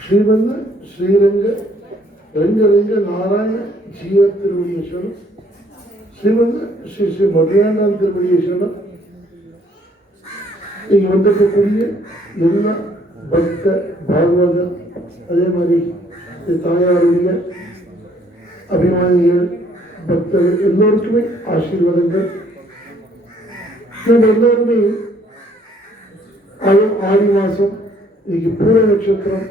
ஸ்ரீரங்க ஸ்ரீரங்க ரங்கரங்க நாராயண ஜீவ திருவடியேஸ்வரன் ஸ்ரீரங்க ஸ்ரீ ஸ்ரீ மதுரானந்த திருவடியேஸ்வரன் இங்கே வந்திருக்கக்கூடிய எல்லா பக்த பாகவதம் அதே மாதிரி தாயாருடைய அபிமானிகள் பக்தர்கள் எல்லோருக்குமே ஆசீர்வாதங்கள். நம்ம எல்லோருமே ஆடி மாதம் இன்னைக்கு பூர நட்சத்திரம்.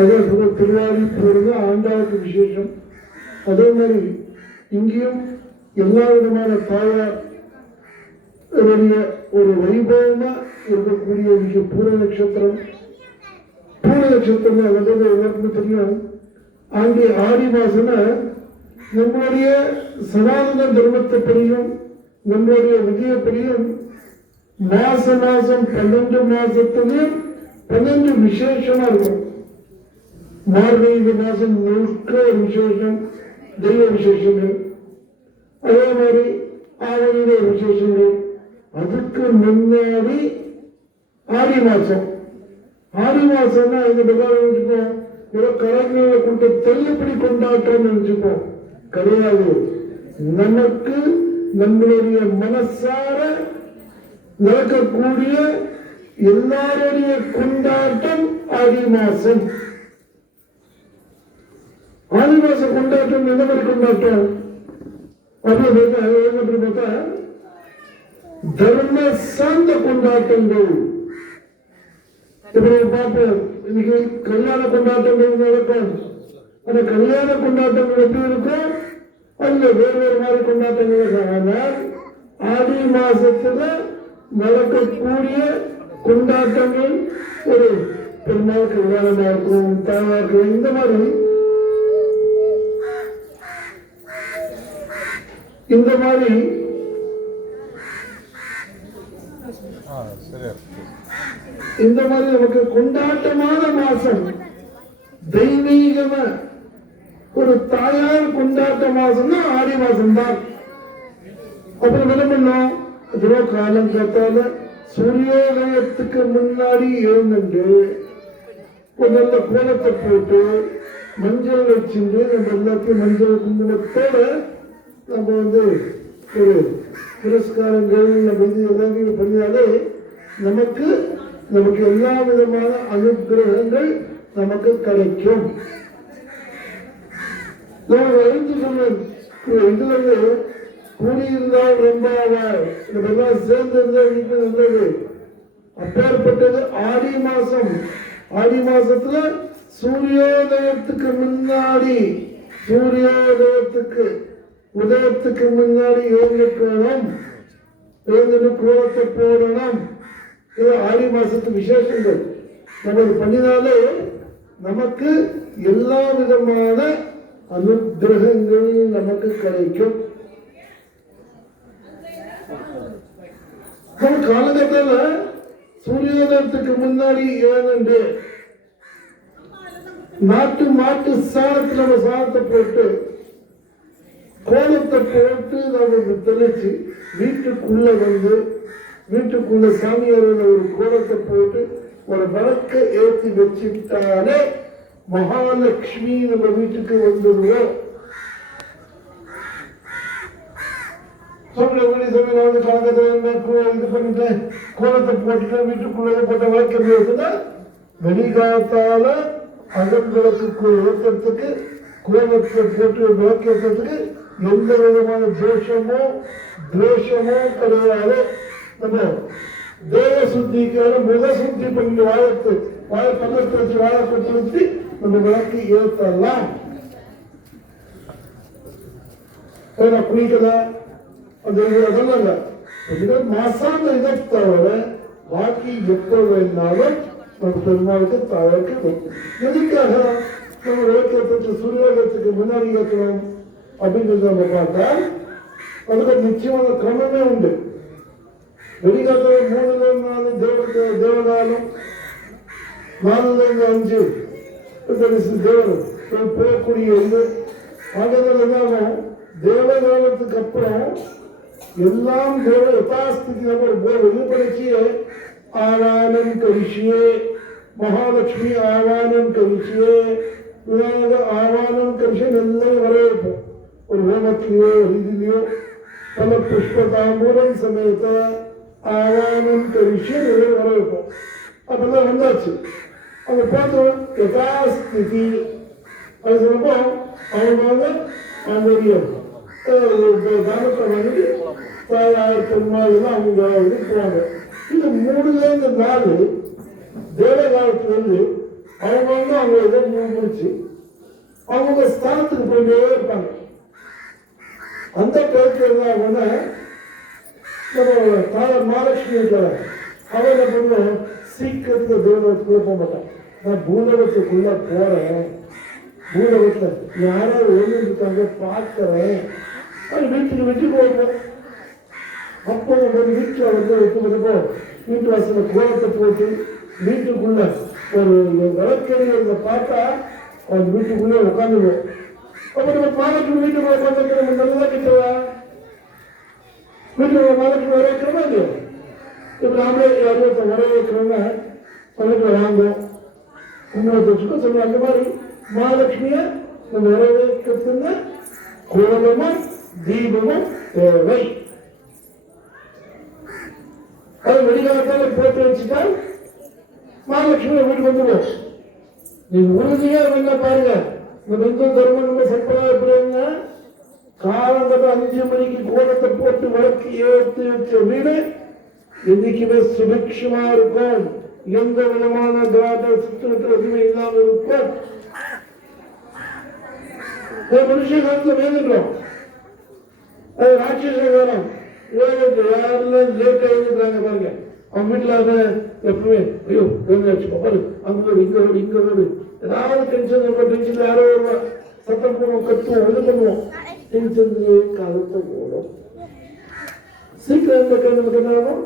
அதே போல திருவாரி போடுறது ஆண்டாவுக்கு விசேஷம். அதே மாதிரி இங்கேயும் எல்லா விதமான தாயாருடைய ஒரு வைபவமா இருக்கக்கூடிய இங்கே பூர நட்சத்திரம். பூர நட்சத்திரம் வந்தது எல்லாருக்குமே தெரியும். அங்கே ஆடி மாசம்னா நம்மளுடைய சனாதன தர்மத்தைப்படியும் நம்மளுடைய விஜயப்படியும் மாச மாசம் பன்னெண்டு மாசத்துலயும் பன்னெண்டு விசேஷமா இருக்கும். மார்கழி மாசம் முழுக்க விசேஷம் தெய்வ விசேஷங்கள். அதே மாதிரி ஆவணியில விசேஷங்கள். அதுக்கு முன்னாடி ஆடி மாசம் ஆடி மாசம்னா இந்த பிரகாரம் வச்சுப்போம் ஏதோ கலைஞர்களை கொண்டு தள்ளுபடி கொண்டாட்டம் நினைச்சுப்போம் கிடையாது. நமக்கு நம்மளுடைய மனசார நடக்கக்கூடிய எல்லாருடைய கொண்டாட்டம் ஆடி மாசம் ஆதிவாச கொண்டாட்டம் எந்த மாதிரி கொண்டாட்டம் அப்படின்னு பார்த்தா பார்த்தா தர்ம சார்ந்த கொண்டாட்டங்கள். இப்ப பார்ப்போம். இன்னைக்கு கல்யாண கொண்டாட்டங்கள் நடக்கும். அந்த கல்யாண கொண்டாட்டங்கள் எப்படி இருக்கும்? அல்ல வேறு வேறு மாதிரி கொண்டாட்டங்கள் இருக்கும் ஆனால் ஆடி மாசத்துல நடக்கக்கூடிய கொண்டாட்டங்கள். ஒரு பெருமாள் கல்யாணமா இருக்கும் தாயாருக்கு இந்த மாதிரி இந்த மாதிரி இந்த மாதிரி நமக்கு கொண்டாட்டமான மாசம் தெய்வீகம ஒரு தாயார் கொண்டாட்ட மாசம்னா ஆடி மாசம் தான் அப்புறம் என்ன பண்ணோம்? ஏதோ காலம் கேட்டால சூரியோதயத்துக்கு முன்னாடி எழுந்துட்டு நல்ல கோலத்தை போட்டு மஞ்சள் வச்சுட்டு நம்ம எல்லாத்தையும் மஞ்சள் குங்குமத்தோட நம்ம வந்து ஒரு புரஸ்காரங்கள் நம்ம வந்து எல்லாத்தையும் பண்ணினாலே நமக்கு நமக்கு எல்லா விதமான அனுகிரகங்கள் நமக்கு கிடைக்கும். நான் அறிந்து சொன்னேன் இதுல வந்து கூடியிருந்தால் ரொம்ப நம்ம வீட்டு நல்லது. அப்பேற்பட்டது ஆடி மாசம். ஆடி மாசத்துல சூரியோதயத்துக்கு முன்னாடி சூரியோதயத்துக்கு உதயத்துக்கு முன்னாடி எழுந்திருக்கணும் எழுந்து கோலத்தை போடணும். இது ஆடி மாசத்து விசேஷங்கள். நம்ம பண்ணினாலே நமக்கு எல்லா விதமான அனுகிரகங்கள் நமக்கு கிடைக்கும். நம்ம காலகட்டத்துல சூரியோதயத்துக்கு முன்னாடி எழுந்து நாட்டு மாட்டு சாணத்தில் நம்ம சாணத்தை போட்டு கோலத்தை போட்டு நம்ம தெளிச்சு வீட்டுக்குள்ள வந்து வீட்டுக்குள்ள சாமியாரில் ஒரு கோலத்தை போட்டு ஒரு விளக்க ஏற்றி வச்சுட்டாலே மகாலட்சுமி நம்ம வீட்டுக்கு வந்துடுவோம். சொல்ல வீடு சொல்லி நான் வந்து கலக்கத்தில் என்ன இது பண்ணிட்டேன் கோலத்தை போட்டுட்டேன் வீட்டுக்குள்ளே போட்ட விளக்க பேசுனா வெளிகாலத்தால அகங்களுக்கு ஏற்றுறதுக்கு கோலத்தை போட்டு விளக்கு ஏற்றத்துக்கு எந்த விதமான தோஷமோ துவேஷமோ கிடையாது நம்ம தேவ சுத்திக்கான முக சுத்தி பண்ணி வாழத்து வாழ பக்கத்து வச்சு வாழ கொண்டு வச்சு நம்ம விளக்கு ஏற்றலாம் ஏன்னா குளிக்கல அது சொல்லல இது மாசாந்த இதை தவிர பாக்கி எப்போ வேணாலும் நம்ம பெருமாளுக்கு தவிர்க்க எதுக்காக நம்ம விளக்கத்துக்கு சூரியோகத்துக்கு முன்னாடி ஏற்றணும் அப்படின்னு நம்ம பார்த்தா அதுக்கு நிச்சயமான கிரமமே உண்டு. வெளிக்காலத்தில் மூணுல நாலு தேவ தேவகாலம் நாலுல அஞ்சு. தேவன் போகக்கூடிய இது ஆகவே என்னாகும்? தேவகாலத்துக்கு அப்புறம் எல்லாம் தேவ யதாஸ்திதி நம்ம வெளிப்படுத்திய ஆனாலும் கரிஷியே மகாலட்சுமி ஆவானம் கரிசியே விநாயகர் ஆவானம் கரிசி நல்லா வரவேற்போம். ஒரு ஹோமத்திலேயோ ஒரு இதுலையோ பல புஷ்ப தாம்பூலம் சமேத ஆவானம் கரிசி நல்லா வரவேற்போம். அப்பெல்லாம் வந்தாச்சு. அவங்க பார்த்தோம் யதாஸ்திதி. அது சொல்லும்போ அவங்க அவங்க தானத்தை வாங்கி தாயார் பெருமாள் அவங்க இதுக்கு போவாங்க. இது மூணுலேருந்து நாலு தேவகாலத்துலேருந்து அவங்க வந்து அவங்க இதை மு- முடிச்சு அவங்க ஸ்தானத்துக்கு போயிட்டே இருப்பாங்க. அந்த பேருக்கு இருந்தாங்கன்னா நம்ம தாயார் மகாலட்சுமி இருக்காங்க அவன் என்ன பண்ணுவோம் சீக்கிரத்தில் தேவலோகத்துக்குள்ள போக மாட்டான் நான் பூலோகத்துக்குள்ள போறேன் பூலோகத்தில் யாராவது ஒன்று இருக்காங்க பார்க்கறேன் அது வீட்டுக்கு வீட்டுக்கு போவோம் அப்போ ஒரு வீட்டில் வந்து வைக்கிறப்போ வீட்டு வாசல கோலத்தை போட்டு வீட்டுக்குள்ள ஒரு விளக்கெறிகிறத பார்த்தா அந்த வீட்டுக்குள்ளே உட்காந்துருவோம் அப்போ நம்ம பாலக்கு வீட்டுக்குள்ள உட்காந்து நம்ம நல்லதா கிட்டவா வீட்டுக்குள்ள பாலக்கு வர வைக்கிறோமா இல்லையா? இப்போ நாமளே யாரும் வர வைக்கிறோம்னா பக்கத்தில் வாங்குவோம். இன்னொரு வச்சுக்கோ சொல்லுவோம். அந்த மாதிரி மகாலட்சுமியை நம்ம வர வைக்கிறதுன்னா கோலமும் தீபமும் தேவை. அது வெளிக்காலத்தால போட்டு வச்சுட்டா மகாலட்சுமி வீட்டுக்கு வந்துடும் நீங்க உறுதியா வேணா பாருங்க. இந்த இந்து தர்மம் நம்ம எப்படின்னா காலங்கட்ட அஞ்சு மணிக்கு கோலத்தை போட்டு விளக்கு ஏற்றி வச்ச வீடு என்னைக்குமே சுபிக்ஷமா இருக்கும். எந்த விதமான கிராத சுத்தத்து எதுவுமே இல்லாம இருக்கும். ஒரு மனுஷ காலத்துல வேணுன்றோம். அது ராட்சச காலம். யாரெல்லாம் லேட் பாருங்க. அவங்க வீட்டில் அதை எப்பவுமே ஐயோ எழுந்து வச்சுக்கோ பாரு அங்க வீடு இங்க வீடு இங்க வீடு ஏதாவது டென்ஷன் இருக்கும் டென்ஷன் யாரோ வருவா சத்தம் போடுவோம் கத்துவோம் இது பண்ணுவோம் டென்ஷன்லேயே காலத்தை போடும் சீக்கிரம் இந்த கண்ணு என்ன ஆகும்